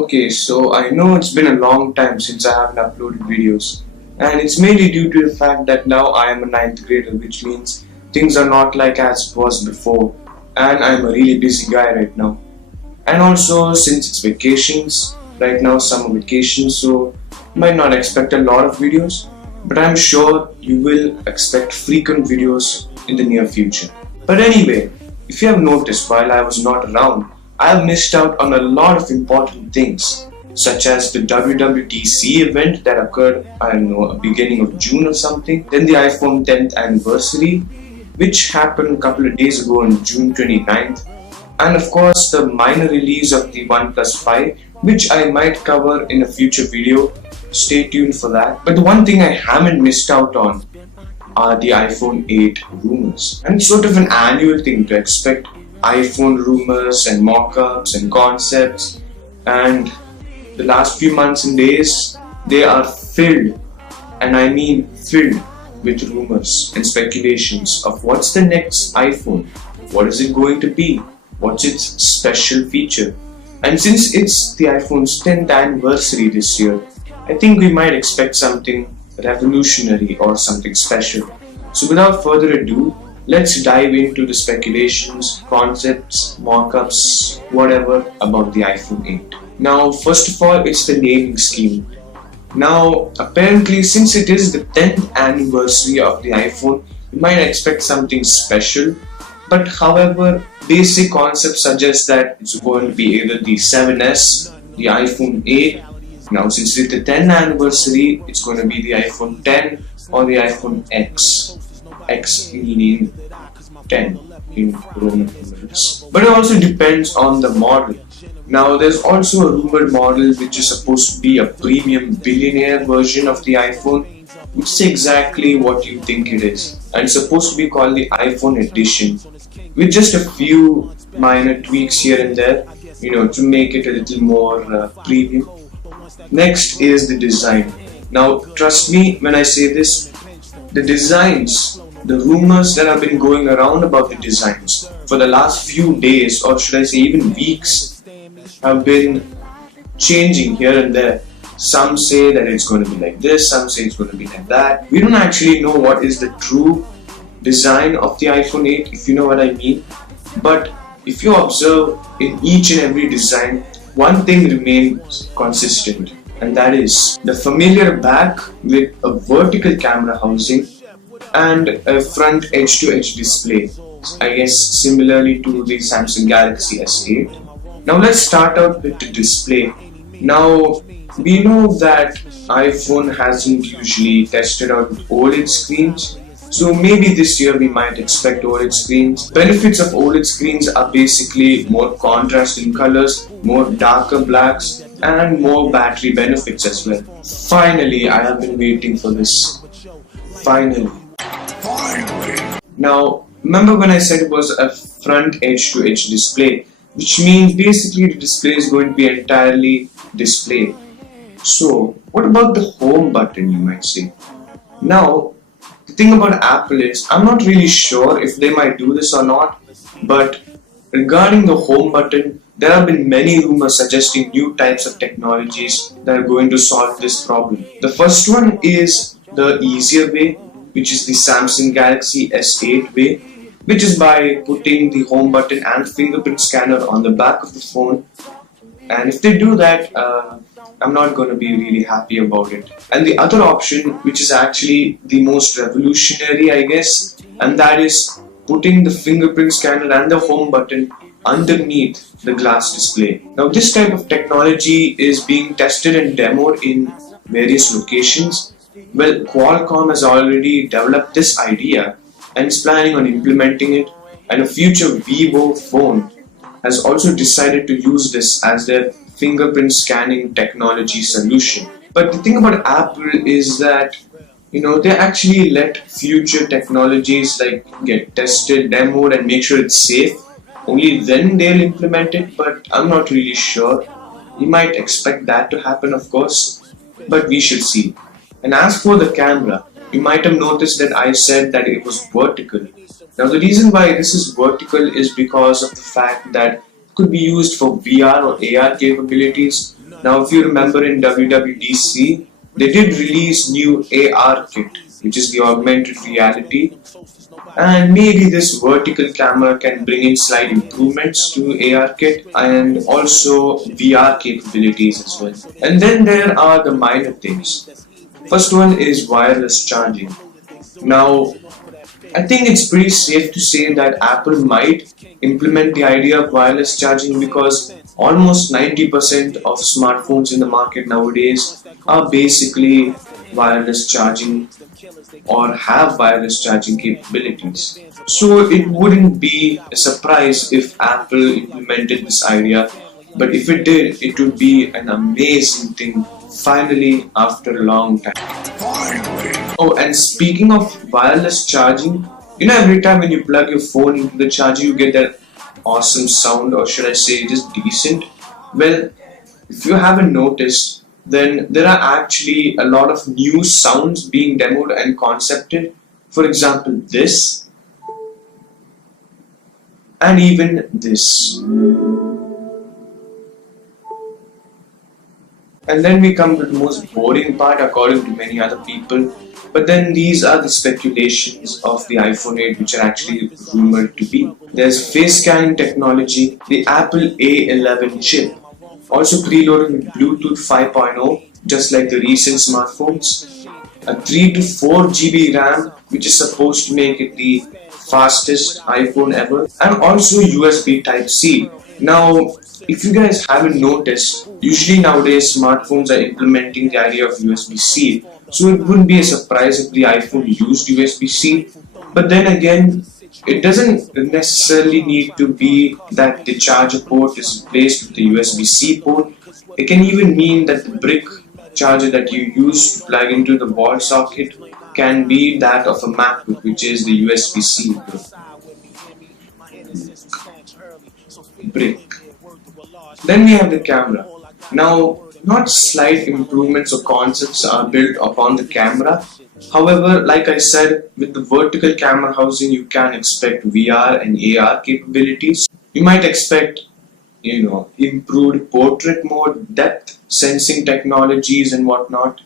Okay, so I know it's been a long time since I haven't uploaded videos, and it's mainly due to the fact that now I am a ninth grader, which means things are not like as it was before, and I'm a really busy guy right now. And also, since it's vacations, right now summer vacations, so you might not expect a lot of videos, but I'm sure you will expect frequent videos in the near future. But anyway, if you have noticed while I was not around, I have missed out on a lot of important things, such as the WWDC event that occurred, I don't know, beginning of June or something, then the iPhone 10th anniversary, which happened a couple of days ago on June 29th, and of course the minor release of the OnePlus 5, which I might cover in a future video. Stay tuned for that. But the one thing I haven't missed out on are the iPhone 8 rumors. And it's sort of an annual thing to expect iPhone rumors and mock-ups and concepts, and the last few months and days they are filled, and I mean filled, with rumors and speculations of what's the next iPhone, what is it going to be, what's its special feature. And since it's the iPhone's 10th anniversary this year, I think we might expect something revolutionary or something special. So without further ado, let's dive into the speculations, concepts, mock-ups, whatever about the iPhone 8. Now, first of all, it's the naming scheme. Now, apparently, since it is the 10th anniversary of the iPhone, you might expect something special. But however, basic concept suggests that it's going to be either the 7S, the iPhone 8. Now, since it's the 10th anniversary, it's going to be the iPhone 10 or the iPhone X. X meaning 10 in Roman numerals. But it also depends on the model. Now, there's also a rumored model which is supposed to be a premium billionaire version of the iPhone, which is exactly what you think it is. And it's supposed to be called the iPhone Edition, with just a few minor tweaks here and there, to make it a little more premium. Next is the design. Now, trust me when I say this, the designs, the rumors that have been going around about the designs for the last few days, or should I say even weeks, have been changing here and there. Some say that it's going to be like this, some say it's going to be like that. We don't actually know what is the true design of the iPhone 8, if you know what I mean. But if you observe in each and every design, one thing remains consistent, and that is the familiar back with a vertical camera housing and a front edge-to-edge display, I guess similarly to the Samsung Galaxy S8. Now let's start out with the display. Now we know that iPhone hasn't usually tested out OLED screens, so maybe this year we might expect OLED screens. Benefits of OLED screens are basically more contrast in colors, more darker blacks, and more battery benefits as well. Finally, I have been waiting for this. Finally. Now, remember when I said it was a front edge-to-edge display, which means basically the display is going to be entirely display. So, what about the home button, you might say? Now, the thing about Apple is, I'm not really sure if they might do this or not, but regarding the home button, there have been many rumors suggesting new types of technologies that are going to solve this problem. The first one is the easier way, which is the Samsung Galaxy S8 way, which is by putting the home button and fingerprint scanner on the back of the phone. And if they do that, I'm not going to be really happy about it. And the other option, which is actually the most revolutionary, I guess, and that is putting the fingerprint scanner and the home button underneath the glass display. Now, this type of technology is being tested and demoed in various locations. Well, Qualcomm has already developed this idea and is planning on implementing it, and a future Vivo phone has also decided to use this as their fingerprint scanning technology solution. But the thing about Apple is that they actually let future technologies get tested, demoed, and make sure it's safe. Only then they'll implement it, but I'm not really sure. You might expect that to happen, of course, but we should see. And as for the camera, you might have noticed that I said that it was vertical. Now the reason why this is vertical is because of the fact that it could be used for VR or AR capabilities, Now, if you remember in WWDC, they did release new AR kit, which is the augmented reality, and maybe this vertical camera can bring in slight improvements to AR kit and also VR capabilities as well. And then there are the minor things. First one is wireless charging. Now, I think it's pretty safe to say that Apple might implement the idea of wireless charging because almost 90% of smartphones in the market nowadays are basically wireless charging or have wireless charging capabilities. So it wouldn't be a surprise if Apple implemented this idea, but if it did, it would be an amazing thing finally after a long time. Oh, and speaking of wireless charging, every time when you plug your phone into the charger, you get that awesome sound, or should I say, just decent. Well, if you haven't noticed, then there are actually a lot of new sounds being demoed and concepted. For example, this, and even this. And then we come to the most boring part according to many other people. But then these are the speculations of the iPhone 8 which are actually rumored to be. There's face scanning technology, the Apple A11 chip, also preloaded with Bluetooth 5.0 just like the recent smartphones, a 3 to 4 GB RAM which is supposed to make it the fastest iPhone ever, and also USB Type-C. Now, if you guys haven't noticed, usually nowadays smartphones are implementing the idea of USB-C, so it wouldn't be a surprise if the iPhone used USB-C. But then again, it doesn't necessarily need to be that the charger port is replaced with the USB-C port. It can even mean that the brick charger that you use to plug into the wall socket can be that of a MacBook, which is the USB-C brick. Then we have the camera. Now, not slight improvements or concepts are built upon the camera. However, like I said, with the vertical camera housing, you can expect VR and AR capabilities. You might expect, improved portrait mode, depth sensing technologies and whatnot,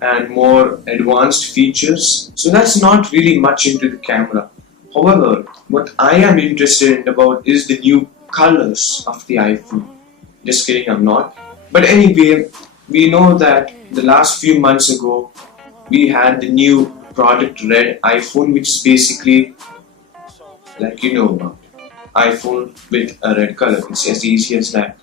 and more advanced features. So that's not really much into the camera. However, what I am interested in about is the new colors of the iPhone. Just kidding, I'm not. But anyway, we know that the last few months ago, we had the new product red iPhone, which is basically like about iPhone with a red color. It's as easy as that.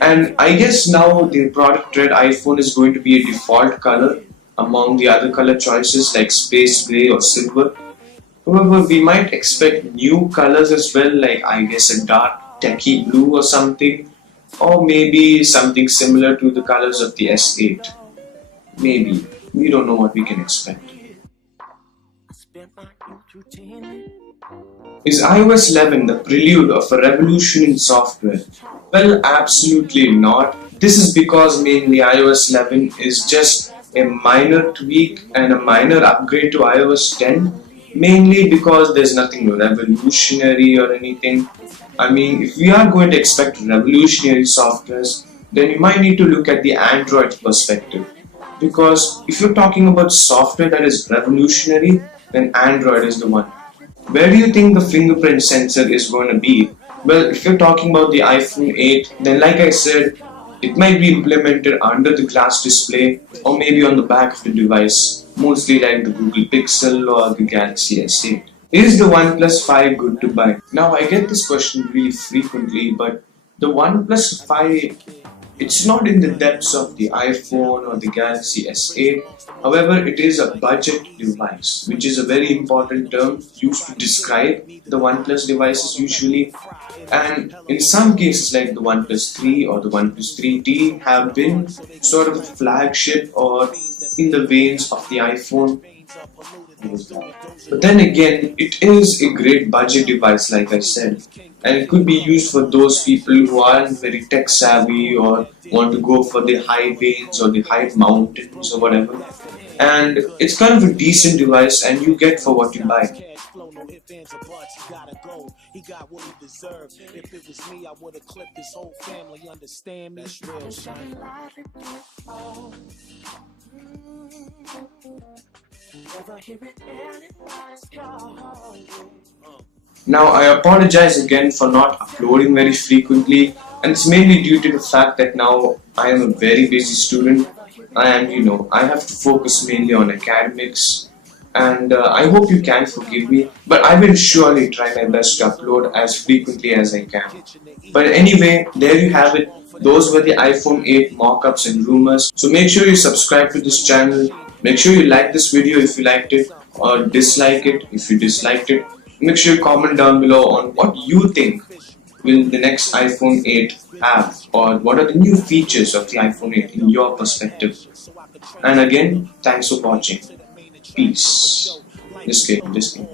And I guess now the product red iPhone is going to be a default color among the other color choices like space gray or silver. However, we might expect new colors as well, like I guess a dark techie blue or something, or maybe something similar to the colors of the S8. Maybe. We don't know what we can expect. Is iOS 11 the prelude of a revolution in software? Well, absolutely not. This is because mainly iOS 11 is just a minor tweak and a minor upgrade to iOS 10, mainly because there's nothing revolutionary or anything. I mean, if we are going to expect revolutionary softwares, then you might need to look at the Android perspective. Because if you're talking about software that is revolutionary, then Android is the one. Where do you think the fingerprint sensor is going to be? Well, if you're talking about the iPhone 8, then like I said, it might be implemented under the glass display or maybe on the back of the device, mostly like the Google Pixel or the Galaxy S8. Is the OnePlus 5 good to buy? Now, I get this question really frequently, but the OnePlus 5, it's not in the depths of the iPhone or the Galaxy S8. However, it is a budget device, which is a very important term used to describe the OnePlus devices usually. And in some cases like the OnePlus 3 or the OnePlus 3T have been sort of flagship or in the veins of the iPhone. But then again, it is a great budget device like I said, and it could be used for those people who aren't very tech savvy or want to go for the high veins or the high mountains or whatever. and it's kind of a decent device, and you get for what you buy. He got what he deserved. If it was me, I would have clipped his whole family. Understand me? That's real, son. Now, I apologize again for not uploading very frequently, and it's mainly due to the fact that now I am a very busy student, and I have to focus mainly on academics, and I hope you can forgive me, but I will surely try my best to upload as frequently as I can. But anyway, there you have it. Those were the iPhone 8 mockups and rumors. So make sure you subscribe to this channel. Make sure you like this video if you liked it, or dislike it if you disliked it. Make sure you comment down below on what you think will the next iPhone 8 have, or what are the new features of the iPhone 8 in your perspective. And again, thanks for watching. Peace. Just kidding.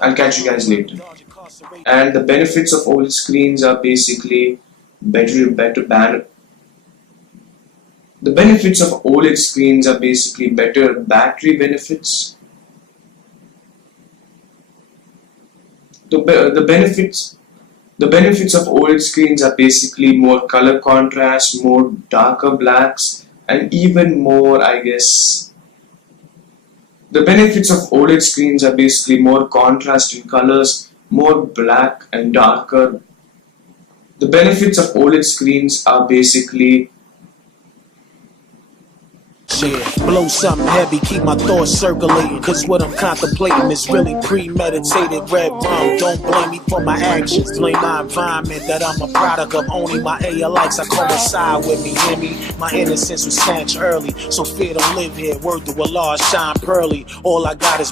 I'll catch you guys later. And the benefits of OLED screens are basically better battery benefits. The benefits of OLED screens are basically more color contrast, more darker blacks, and even more, I guess. The benefits of OLED screens are basically more contrast in colors, more black and darker. The benefits of OLED screens are basically blow something heavy, keep my thoughts circulating, cause what I'm contemplating is really premeditated. Red rum, don't blame me for my actions, blame my environment that I'm a product of. Only my ALX I coincide with me, hear me? My innocence was snatched early, so fear to live here. Word to Allah, shine pearly. All I got is